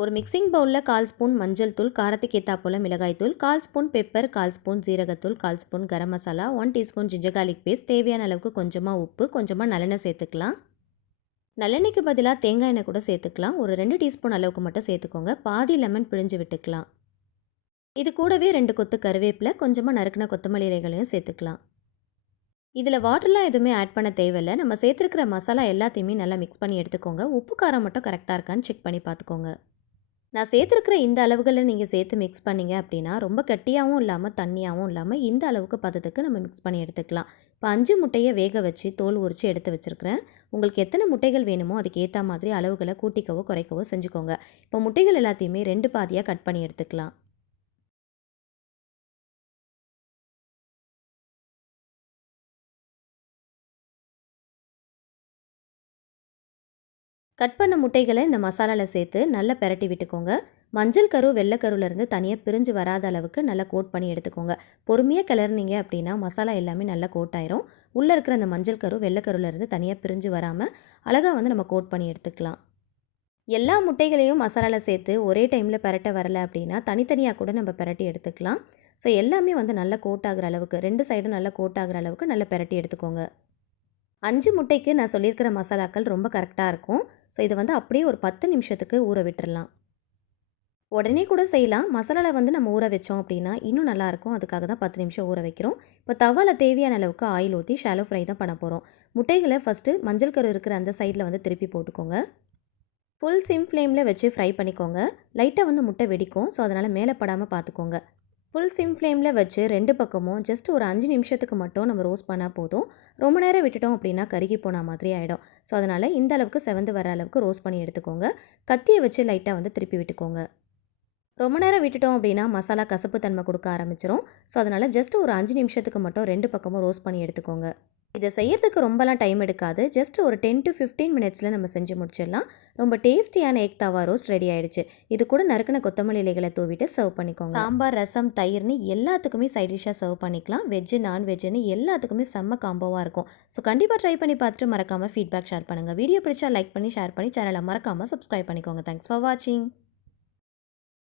ஒரு மிக்சிங் பவுலில் 1/4 ஸ்பூன் மஞ்சள் தூள், காரத்துக்கு ஏற்றாப்போல் மிளகாய் தூள், 1/4 ஸ்பூன் பெப்பர், 1/4 ஸ்பூன் ஜீரகத்தூள், 1/4 spoon garam masala, 1 teaspoon ginger garlic paste, தேவையான அளவுக்கு கொஞ்சமாக உப்பு, கொஞ்சமாக நல்லெண்ணெய் சேர்த்துக்கலாம். நல்லெண்ணெய்க்கு பதிலாக தேங்காய் எண்ணெய் கூட சேர்த்துக்கலாம். ஒரு 2 டீஸ்பூன் அளவுக்கு மட்டும் சேர்த்துக்கோங்க. பாதி லெமன் பிழிஞ்சு விட்டுக்கலாம். இது கூடவே 2 கொத்து கருவேப்பிலை, கொஞ்சமாக நறுக்கின கொத்தமல்லி இலைகளையும் சேர்த்துக்கலாம். இதில் வாட்டர்லாம் எதுவுமே ஆட் பண்ண தேவையில்லை. நம்ம சேர்த்துருக்கிற மசாலா எல்லாத்தையுமே நல்லா மிக்ஸ் பண்ணி எடுத்துக்கோங்க. உப்பு காரம் மட்டும் கரெக்டாக இருக்கான்னு செக் பண்ணி பார்த்துக்கோங்க. நான் சேர்த்துருக்கிற இந்த அளவுகளில் நீங்கள் சேர்த்து மிக்ஸ் பண்ணிங்க அப்படின்னா ரொம்ப கட்டியாகவும் இல்லாமல் தண்ணியாகவும் இல்லாமல் இந்த அளவுக்கு பதத்துக்கு நம்ம மிக்ஸ் பண்ணி எடுத்துக்கலாம். இப்போ 5 முட்டையை வேக வச்சு தோல் உரித்து எடுத்து வச்சுருக்கிறேன். உங்களுக்கு எத்தனை முட்டைகள் வேணுமோ அதுக்கு ஏற்ற மாதிரி அளவுகளை கூட்டிக்கவோ குறைக்கவோ செஞ்சுக்கோங்க. இப்போ முட்டைகள் எல்லாத்தையுமே 2 பாதியாக கட் பண்ணி எடுத்துக்கலாம். கட் பண்ண முட்டைகளை இந்த மசாலாவில் சேர்த்து நல்லா பெரட்டி விட்டுக்கோங்க. மஞ்சள் கரு வெள்ளைக்கருலேருந்து தனியாக பிரிஞ்சு வராத அளவுக்கு நல்லா கோட் பண்ணி எடுத்துக்கோங்க. பொறுமையாக கிளறினீங்க அப்படின்னா மசாலா எல்லாமே நல்லா கோட் ஆயிரும். உள்ளே இருக்கிற அந்த மஞ்சள் கரு வெள்ளைக்கருலேருந்து தனியாக பிரிஞ்சு வராமல் அழகாக நம்ம கோட் பண்ணி எடுத்துக்கலாம். எல்லா முட்டைகளையும் மசாலாவில் சேர்த்து ஒரே டைமில் பெரட்ட வரலை அப்படின்னா தனித்தனியாக கூட நம்ம பெரட்டி எடுத்துக்கலாம். ஸோ எல்லாமே நல்லா கோட் ஆகிற அளவுக்கு 2 சைடும் நல்லா கோட் ஆகிற அளவுக்கு நல்லா பெரட்டி எடுத்துக்கோங்க. 5 முட்டைக்கு நான் சொல்லியிருக்கிற மசாலாக்கள் ரொம்ப கரெக்டாக இருக்கும். ஸோ இதை அப்படியே ஒரு 10 நிமிஷத்துக்கு ஊற விட்டுறலாம். உடனே கூட செய்யலாம். மசாலாவில் நம்ம ஊற வச்சோம் அப்படின்னா இன்னும் நல்லாயிருக்கும். அதுக்காக தான் 10 நிமிஷம் ஊற வைக்கிறோம். இப்போ தவாவில் தேவையான அளவுக்கு ஆயில் ஊற்றி ஷாலோ ஃப்ரை தான் பண்ண போகிறோம். முட்டைகளை ஃபஸ்ட்டு மஞ்சள் கரு இருக்கிற அந்த சைடில் திருப்பி போட்டுக்கோங்க. ஃபுல் சிம் ஃப்ளேமில் வச்சு ஃப்ரை பண்ணிக்கோங்க. லைட்டாக முட்டை வெடிக்கும். ஸோ அதனால் மேலே படாமல் பார்த்துக்கோங்க. ஃபுல் சிம் ஃப்ளேமில் வச்சு 2 பக்கமும் ஜஸ்ட் ஒரு 5 நிமிஷத்துக்கு மட்டும் நம்ம ரோஸ்ட் பண்ணால் போதும். ரொம்ப நேரம் விட்டுட்டோம் அப்படின்னா கருகி போன மாதிரி ஆகிடும். ஸோ அதனால் இந்த அளவுக்கு செவந்து வர அளவுக்கு ரோஸ்ட் பண்ணி எடுத்துக்கோங்க. கத்தியை வச்சு லைட்டாக திருப்பி விட்டுக்கோங்க. ரொம்ப நேரம் விட்டுட்டோம் அப்படின்னா மசாலா கசப்பு தன்மை கொடுக்க ஆரம்பிச்சிரும். ஸோ அதனால் ஜஸ்ட் ஒரு 5 நிமிஷத்துக்கு மட்டும் 2 பக்கமும் ரோஸ்ட் பண்ணி எடுத்துக்கோங்க. இதை செய்யறதுக்கு ரொம்பலாம் டைம் எடுக்காது. ஜஸ்ட் ஒரு 10 to 15 மினிட்ஸில் நம்ம செஞ்சு முடிச்சிடலாம். ரொம்ப டேஸ்டியான எக் தவா ரோஸ்ட் ரெடி ஆகிடுச்சு. இது கூட நறுக்கின கொத்தமல்லி இலைகளை தூவிட்டு சர்வ் பண்ணிக்கோங்க. சாம்பார், ரசம், தயிர்னு எல்லாத்துக்குமே சைட் டிஷ்ஷாக சர்வ் பண்ணிக்கலாம். வெஜ்ஜு, நான்வெஜ்ஜுன்னு எல்லாத்துக்குமே செம்ம காம்போவாக இருக்கும். ஸோ கண்டிப்பாக ட்ரை பண்ணி பார்த்துட்டு மறக்காமல் ஃபீட்பேக் ஷேர் பண்ணுங்கள். வீடியோ பிடிச்சா லைக் பண்ணி ஷேர் பண்ணி சேனலை மறக்காமல் சப்ஸ்கிரைப் பண்ணிக்கோங்க. தேங்க்ஸ் ஃபார் வாட்சிங்.